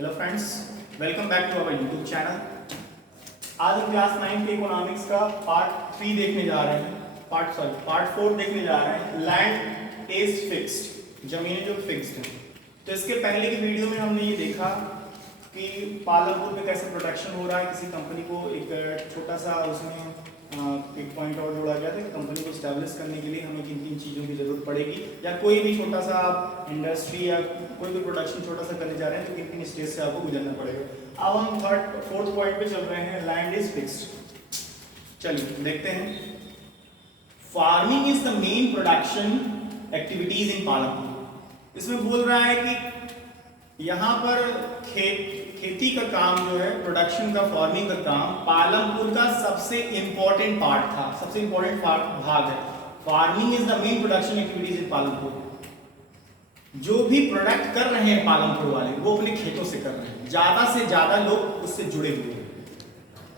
Hello friends, welcome back to our YouTube channel. आज हम class 9 के इकोनॉमिक्स का पार्ट 3 देखने जा रहे हैं। पार्ट 4 देखने जा रहे हैं। लैंड इज फिक्स्ड, जमीनें जो फिक्स्ड हैं। तो इसके पहले की वीडियो में हमने ये देखा कि पालमपुर में कैसे प्रोडक्शन हो रहा है। किसी कंपनी को एक छोटा सा उसमें एक पॉइंट और जोड़ा गया था कि कंपनी को स्टैब्लिश करने के लिए हमें किन किन चीज़ों की ज़रूरत पड़ेगी, या कोई भी छोटा सा आप इंडस्ट्री या कोई भी प्रोडक्शन छोटा सा करने जा रहे हैं तो किन किन स्टेज से आपको गुजरना पड़ेगा। अब हम फोर्थ पॉइंट पे चल रहे हैं, लैंड इज फिक्स्ड। चलिए देखते हैं। Farming is the main production activities in Palampur. इसमें बोल रहा है कि यहाँ पर खेती का काम जो है, प्रोडक्शन का, फार्मिंग का काम पालमपुर का सबसे इंपॉर्टेंट पार्ट था, सबसे इंपॉर्टेंट भाग है। Farming is the main production activities in Palampur. जो भी प्रोडक्ट कर रहे हैं पालमपुर वाले, वो अपने खेतों से कर रहे हैं। ज्यादा से ज्यादा लोग उससे जुड़े हुए हैं।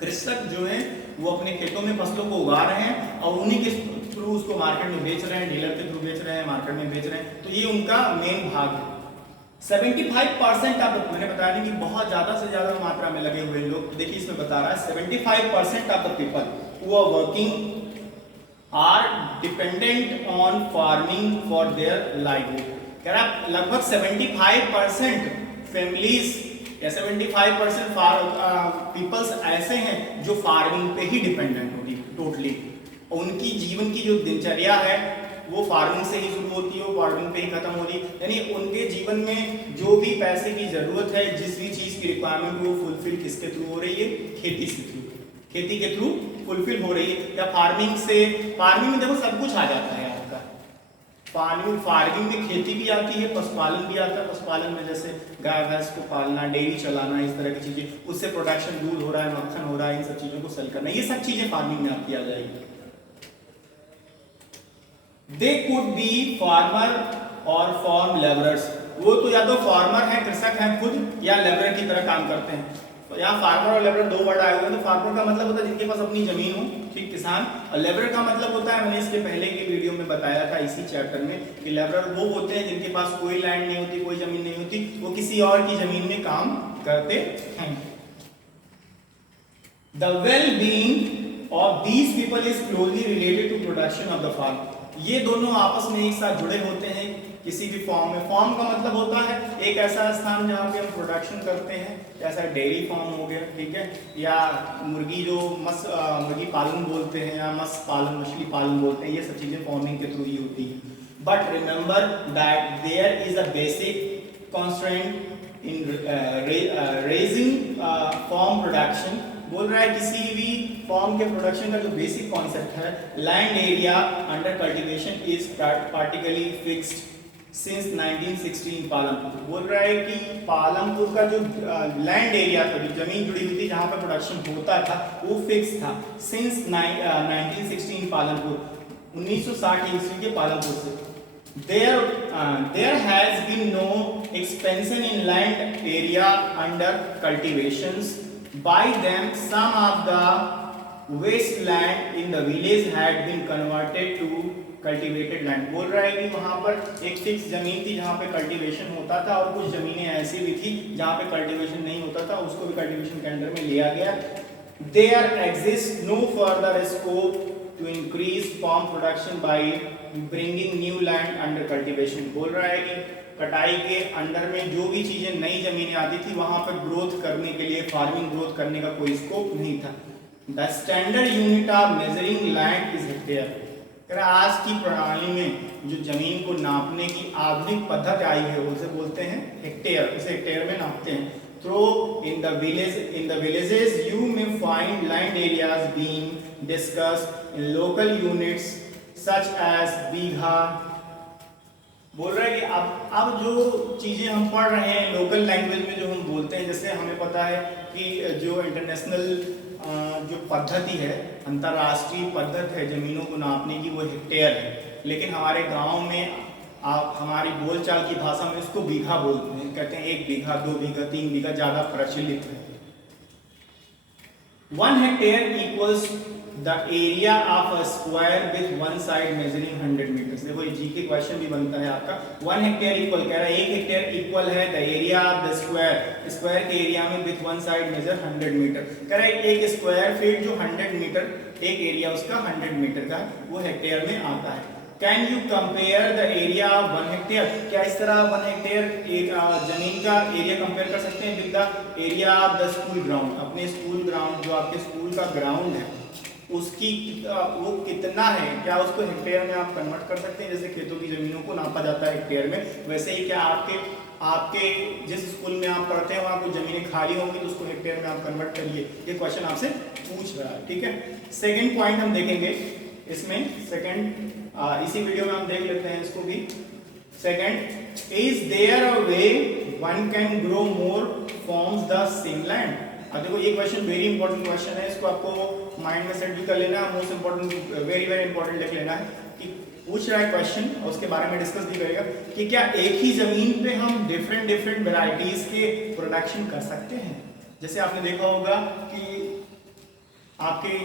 कृषक जो है वो अपने खेतों में फसलों को उगा रहे हैं और उन्हीं के थ्रू उसको मार्केट में बेच रहे हैं, डीलर के थ्रू बेच रहे हैं, मार्केट में बेच रहे हैं। तो ये उनका मेन भाग है। 75% ऑफ, मैंने बताया नहीं कि बहुत ज्यादा से ज्यादा मात्रा में लगे हुए लोग। देखिए इसमें बता रहा है 75% of the people who are working are dependent on farming for their livelihood. कह रहा है लगभग 75% फैमिलीज या 75% पीपल्स ऐसे हैं जो फार्मिंग पे ही डिपेंडेंट होती टोटली। उनकी जीवन की जो दिनचर्या है वो फार्मिंग से ही शुरू होती है, वो फार्मिंग पे ही खत्म होती है। यानी उनके जीवन में जो भी पैसे की जरूरत है, जिस भी चीज की रिक्वायरमेंट वो फुलफिल किसके थ्रू हो रही है? खेती से थ्रू, खेती के थ्रू फुलफिल हो रही है। या फार्मिंग से, फार्मिंग में देखो सब कुछ आ जाता है आपका। फार्मिंग में खेती भी आती है, पशुपालन भी आता है। पशुपालन में जैसे गाय भैंस को पालना, डेयरी चलाना, इस तरह की चीजें, उससे प्रोडक्शन, दूध हो रहा है, मक्खन हो रहा है, इन सब चीजों को सेल करना, ये सब चीजें फार्मिंग में आपकी आ जाएगी। They could be farmer or farm laborers। वो तो या तो फार्मर है, कृषक है खुद, या लेबरर की तरह काम करते हैं। तो यहाँ फार्मर और लेबरर दो वर्ड आए हुए हैं। तो फार्मर का मतलब होता है जिनके पास अपनी जमीन हो, ठीक, किसान। और लेबरर का मतलब होता है, मैंने इसके पहले की वीडियो में बताया था इसी चैप्टर में, कि लेबरर वो होते हैं जिनके पास कोई लैंड नहीं होती, कोई जमीन नहीं होती, वो किसी और की जमीन में काम करते हैं। The well-being of these people is closely related to production of the farm। ये दोनों आपस में एक साथ जुड़े होते हैं किसी भी फॉर्म में। फॉर्म का मतलब होता है एक ऐसा स्थान जहाँ पे हम प्रोडक्शन करते हैं, जैसा डेयरी फार्म हो गया, ठीक है, या मुर्गी जो मुर्गी पालन बोलते हैं, या मत्स्य पालन, मछली पालन बोलते हैं। ये सब चीजें फार्मिंग के थ्रू ही होती है। But remember that there is a basic constraint in raising farm production. बोल रहा है किसी भी फॉर्म के प्रोडक्शन का जो बेसिक कॉन्सेप्ट है, land area under cultivation is particularly fixed since 1916 इन पालमपुर। बोल रहा है कि पालमपुर का जो लैंड एरिया था, जो जमीन जुड़ी हुई थी जहां पर प्रोडक्शन होता था, वो फिक्स था सिंस 1916 पालमपुर, 1960 ईस्वी के पालमपुर से। There has been no expansion in land area under cultivations by them. Some of the wasteland in the village had been converted to cultivated land। बोल रहा है कि वहां पर एक फिक्स जमीन थी जहां पे कल्टीवेशन होता था, और कुछ जमीनें ऐसी भी थी जहां पे कल्टीवेशन नहीं होता था, उसको भी कल्टीवेशन के अंडर में लिया गया। There exists no further scope to increase farm production by bringing new land under cultivation। बोल रहा है कि कटाई के अंडर में जो भी चीजें, नई जमीनें आती थी, वहां पर ग्रोथ करने के लिए, फार्मिंग ग्रोथ करने का कोई स्कोप नहीं था। The standard unit of measuring land is hectare. आज की प्रणाली में जो जमीन को नापने की आधुनिक पद्धति आई है, उसे बोलते हैं हेक्टेयर। उसे हेक्टेयर में नापते हैं। Through in the villages you may find land areas being discussed in local units such as बीघा। बोल रहा है कि अब जो चीजें हम पढ़ रहे हैं लोकल लैंग्वेज में, जो हम बोलते हैं, जैसे हमें पता है कि जो इंटरनेशनल जो पद्धति है, अंतरराष्ट्रीय पद्धति है जमीनों को नापने की, वो हेक्टेयर है। लेकिन हमारे गांव में हमारी बोलचाल की भाषा में उसको बीघा बोलते हैं। कहते हैं 1 बीघा, 2 बीघा, 3 बीघा, ज्यादा प्रचलित है। 1 hectare equals the area of a square with one side measuring 100 meters। देखो ये जीके क्वेश्चन भी बनता है आपका। 1 हेक्टेयर इक्वल कह रहा है 1 हेक्टेयर इक्वल है the area of the square, square के एरिया में with one side measure 100 metre. कह रहा है एक स्क्वायर फीट जो 100 मीटर, एक एरिया उसका 100 मीटर का है, वो हेक्टेयर में आता है। Can you compare the area of 1 hectare, क्या इस तरह 1 हेक्टेयर एक जमीन का एरिया कंपेयर कर सकते हैं with the area of the school ground, अपने स्कूल ग्राउंड जो आपके स्कूल का ग्राउंड है उसकी वो कितना है, क्या उसको हेक्टेयर में आप कन्वर्ट कर सकते हैं? जैसे खेतों की जमीनों को नापा जाता है हेक्टेयर में, वैसे ही क्या आपके जिस स्कूल में आप पढ़ते हैं वहाँ कुछ जमीनें खाली होंगी तो उसको हेक्टेयर में आप कन्वर्ट करिए। ये क्वेश्चन आपसे पूछ रहा है, ठीक है। सेकंड पॉइंट हम देखेंगे इसमें, सेकंड इसी वीडियो में हम देख लेते हैं इसको भी। Second, is there a way one can grow more forms the same land. अब देखो ये क्वेश्चन वेरी इंपॉर्टेंट क्वेश्चन है, इसको आपको माइंड में सेट भी कर लेना है, most important, very very important लिख लेना है कि पूछ रहा है क्वेश्चन और उसके बारे में डिस्कस भी करेगा कि क्या एक ही जमीन पे हम डिफरेंट डिफरेंट वेराइटीज के प्रोडक्शन कर सकते हैं। जैसे आपने देखा होगा कि आपके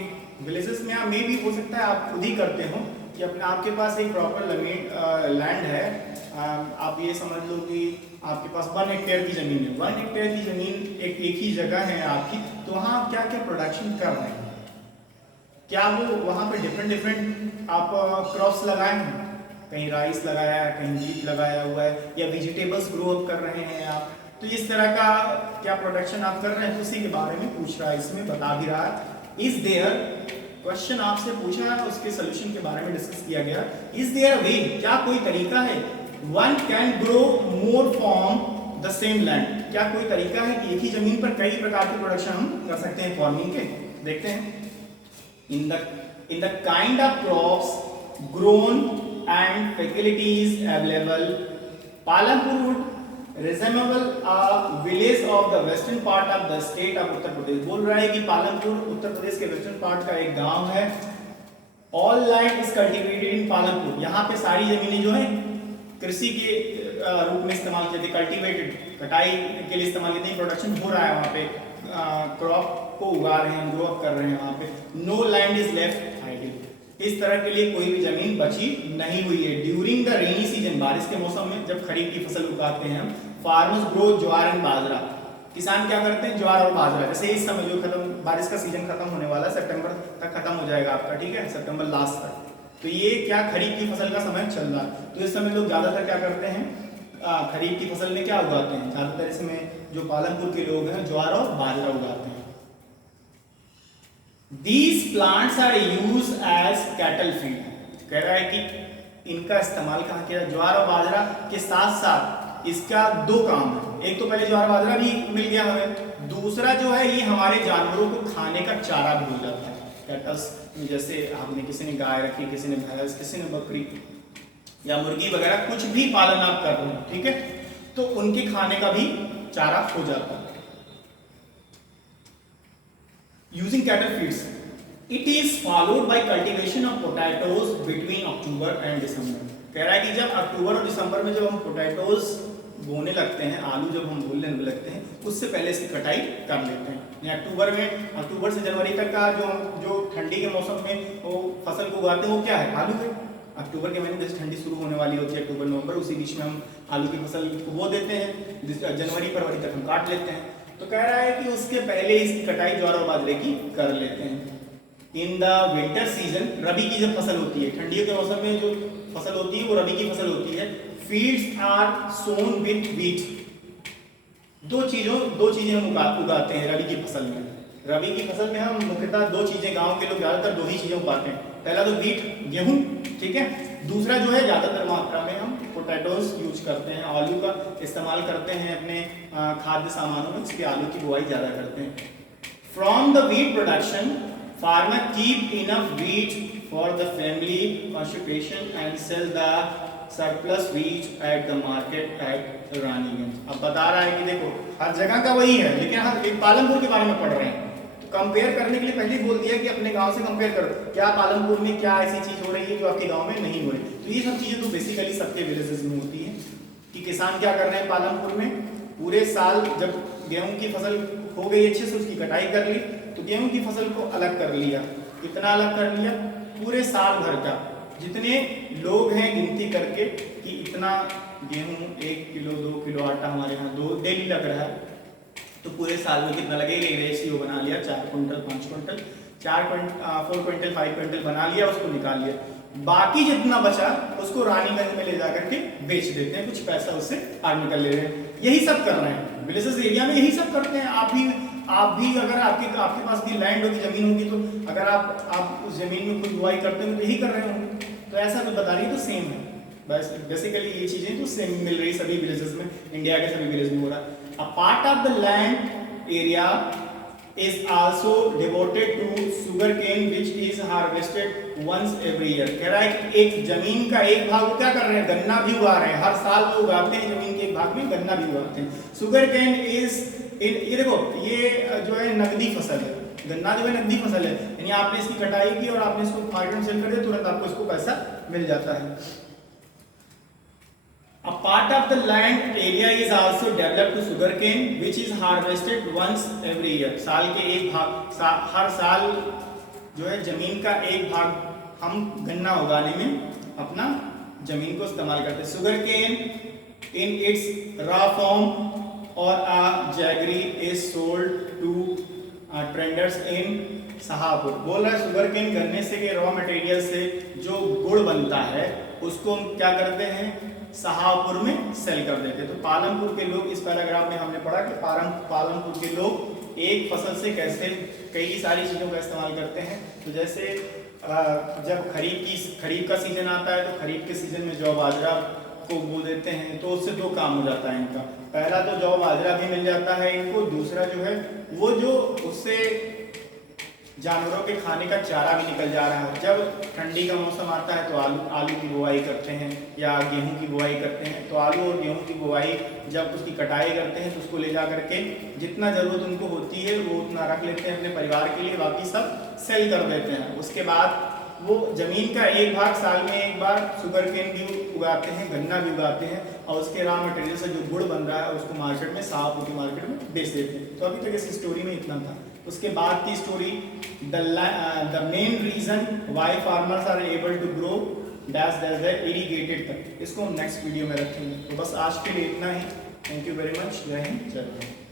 विलेजेस में मे भी हो सकता है आप खुद ही करते हो कि अपने आपके पास एक प्रॉपर लैंड है, आप ये समझ लो कि आपके पास 1 हेक्टेयर की जमीन है, 1 हेक्टेयर की जमीन एक ही जगह है आपकी, तो वहाँ आप क्या क्या प्रोडक्शन कर रहे हैं, क्या वो वहाँ पे डिफरेंट डिफरेंट आप क्रॉप्स लगाए हैं, कहीं राइस लगाया है, कहीं व्हीट लगाया हुआ है, या वेजिटेबल्स ग्रो अप कर रहे हैं आप, तो इस तरह का क्या प्रोडक्शन आप कर रहे हैं, तो उसी के बारे में पूछ रहा है, इसमें बता भी रहा है। इज देयर, क्वेश्चन आपसे पूछा है उसके सोल्यूशन के बारे में डिस्कस किया गया। इज देयर वे, क्या कोई तरीका है, one can grow more from the same land, क्या कोई तरीका है कि एक ही जमीन पर कई प्रकार के प्रोडक्शन हम कर सकते हैं फार्मिंग के। देखते हैं, in the kind of crops grown and facilities available, Palampur would resemble a village of the western part of the state of Uttar Pradesh. बोल रहा है कि पालमपुर उत्तर प्रदेश के वेस्टर्न पार्ट का एक गांव है। ऑल लैंड इज कल्टीवेटेड इन पालमपुर, यहाँ पे सारी जमीनें जो है कृषि के रूप में इस्तेमाल की जाती है, कल्टीवेटेड, कटाई के लिए इस्तेमाल की जाती है, प्रोडक्शन हो रहा है वहाँ पे, क्रॉप को उगा रहे हैं, ग्रो अप कर रहे हैं वहाँ पे। No land is left idle, इस तरह के लिए कोई भी जमीन बची नहीं हुई है। ड्यूरिंग द रेनी सीजन, बारिश के मौसम में जब खरीफ की फसल उगाते हैं हम, फार्मर्स ग्रो ज्वार एंड बाजरा, किसान क्या करते हैं ज्वार और बाजरा, जैसे इस समय जो खत्म बारिश का सीजन खत्म होने वाला है, सितंबर तक खत्म हो जाएगा आपका, ठीक है, सितंबर लास्ट तक, तो ये क्या खरीफ की फसल का समय चल रहा है, तो इस समय लोग ज्यादातर क्या करते हैं खरीफ की फसल में क्या उगाते हैं, ज्यादातर इसमें जो पालमपुर के लोग हैं ज्वार और बाजरा उगाते हैं। These plants are used as cattle feed, कह रहा है कि इनका इस्तेमाल कहाँ किया, ज्वार और बाजरा के साथ साथ इसका दो काम है, एक तो पहले ज्वार बाजरा भी मिल गया हमें, दूसरा जो है ये हमारे जानवरों को खाने का चारा भी हो जाता है। कैटल्स जैसे आपने किसी ने गाय रखी, किसी ने भैंस, किसी ने बकरी या मुर्गी वगैरह कुछ भी पालन आप कर रहे हो, ठीक है, तो उनके खाने का भी चारा हो जाता है। Using cattle feeds, it is followed by cultivation of potatoes between October and December. कह रहा है कि जब अक्टूबर और दिसंबर में जब हम पोटैटोज बोने लगते हैं, आलू जब हम बोलने लगते हैं, उससे पहले इसकी कटाई कर लेते हैं। अक्टूबर में, अक्टूबर से जनवरी तक का जो ठंडी के मौसम में वो फसल को उगाते हैं वो क्या है, आलू है। अक्टूबर के महीने जैसे ठंडी शुरू होने वाली होती है, अक्टूबर नवंबर, उसी बीच में हम आलू की फसल को बो देते हैं, जनवरी फरवरी तक हम काट लेते हैं। तो कह रहा है कि उसके पहले इसकी कटाई ज्वार और बाजरे की कर लेते हैं। इन द विंटर सीजन, रबी की जब फसल होती है, ठंडियों के मौसम में जो फसल होती है वो रबी की फसल होती है। Fields are sown with wheat, दो चीजें हम उगाते हैं रबी की फसल में। रबी की फसल में हम मुख्यतः दो चीजें, गांव के लोग ज्यादातर दो ही चीजें उगाते हैं, पहला तो व्हीट गेहूं, ठीक है, दूसरा जो है ज्यादातर मात्रा में हम पोटैटोज यूज करते हैं, आलू का इस्तेमाल करते हैं अपने खाद्य सामानों में, इसके आलू की बुआई ज्यादा करते हैं। From the wheat production farmer keep enough wheat for the family consumption and sell the surplus wheat at the market at Raniganj. अब बता रहा है कि देखो हर जगह का वही है, लेकिन हम एक पालमपुर के बारे में पढ़ रहे हैं, तो कंपेयर करने के लिए पहले बोल दिया कि अपने गांव से कंपेयर करो, क्या पालमपुर में क्या ऐसी चीज हो रही है जो आपके गांव में नहीं हो रही। तो ये सब चीजें तो बेसिकली सबके विलेजेस में होती है कि किसान क्या कर रहे हैं पालमपुर में, पूरे साल जब गेहूं की फसल हो गई अच्छे से, उसकी कटाई कर ली, तो गेहूं की फसल को अलग कर लिया, कितना अलग कर लिया, पूरे साल भर का जितने लोग हैं गिनती करके कि इतना गेहूं 1 किलो 2 किलो आटा हमारे यहाँ दो डेली लग रहा है, तो पूरे साल में कितना लगेगा एक रेशियो बना लिया, 4 क्विंटल 5 क्विंटल 4 क्विंटल 5 क्विंटल बना लिया, उसको निकाल लिया। बाकी जितना बचा उसको रानीगंज में ले जाकर के बेच देते हैं, कुछ पैसा उससे अर्न कर ले रहे हैं। यही सब कर रहे हैं विलेजेस एरिया में, यही सब करते हैं। आप भी अगर आपके पास भी लैंड होगी, जमीन होगी, तो अगर आप उस जमीन में कुछ बुआई करते हो तो यही कर रहे होंगे। तो ऐसा तो बता रही है, तो सेम है बस, बेसिकली ये चीजें तो सेम मिल रही सभी विलेजेस में, इंडिया के सभी विलेज में हो रहा है। A part of the land area is also devoted to sugarcane which is harvested once every year। कह रहा है कि एक जमीन का एक भाग वो क्या कर रहे हैं, गन्ना भी उगा रहे हैं, हर साल वो उगाते हैं, जमीन के एक भाग में गन्ना भी उगाते हैं। सुगरकेन इज, ये देखो ये जो है नकदी फसल है, गन्ना जो है नकदी फसल है, यानी आपने इसकी कटाई की और आपने इसको मार्केट में सेल कर दिया, तुरंत आपको इसको पैसा मिल जाता है। A part of the land area is also developed to sugarcane which is harvested once every year। साल के एक भाग, हर साल जो है जमीन का एक भाग हम गन्ना उगाने में अपना जमीन को इस्तेमाल करते हैं। Sugarcane in its raw form or a jaggery is sold to traders in Shahpur. बोल रहा है सुगरकेन गन्ने से के रॉ मटेरियल से जो गुड़ बनता है उसको हम क्या करते हैं, शाहपुर में सेल कर देते। तो पालमपुर के लोग, इस पैराग्राफ में हमने पढ़ा कि पालमपुर के लोग एक फसल से कैसे कई सारी चीज़ों का इस्तेमाल करते हैं। तो जैसे जब खरीफ का सीजन आता है तो खरीफ के सीजन में जौ बाजरा को बो देते हैं, तो उससे दो काम हो जाता है इनका। पहला तो जौ बाजरा भी मिल जाता है इनको, दूसरा जो है वो जो उससे जानवरों के खाने का चारा भी निकल जा रहा है। जब ठंडी का मौसम आता है तो आलू की बुआई करते हैं या गेहूं की बुआई करते हैं, तो आलू और गेहूं की बुआई जब उसकी कटाई करते हैं तो उसको ले जा करके जितना ज़रूरत उनको होती है वो उतना रख लेते हैं अपने परिवार के लिए, बाकी सब सेल कर देते हैं। उसके बाद वो जमीन का एक भाग साल में एक बार सुगरकेन भी उगाते हैं, गन्ना भी उगाते हैं, और उसके रॉ मटेरियल से जो गुड़ बन रहा है उसको मार्केट में, शाहपुर की मार्केट में बेच देते हैं। तो अभी तक इस स्टोरी में इतना था। उसके बाद की story the main reason why farmers are able to grow dash irrigated तक, इसको हम नेक्स्ट वीडियो में रखेंगे। तो बस आज के लिए इतना ही। Thank you very much. जय हिंद, जय भारत।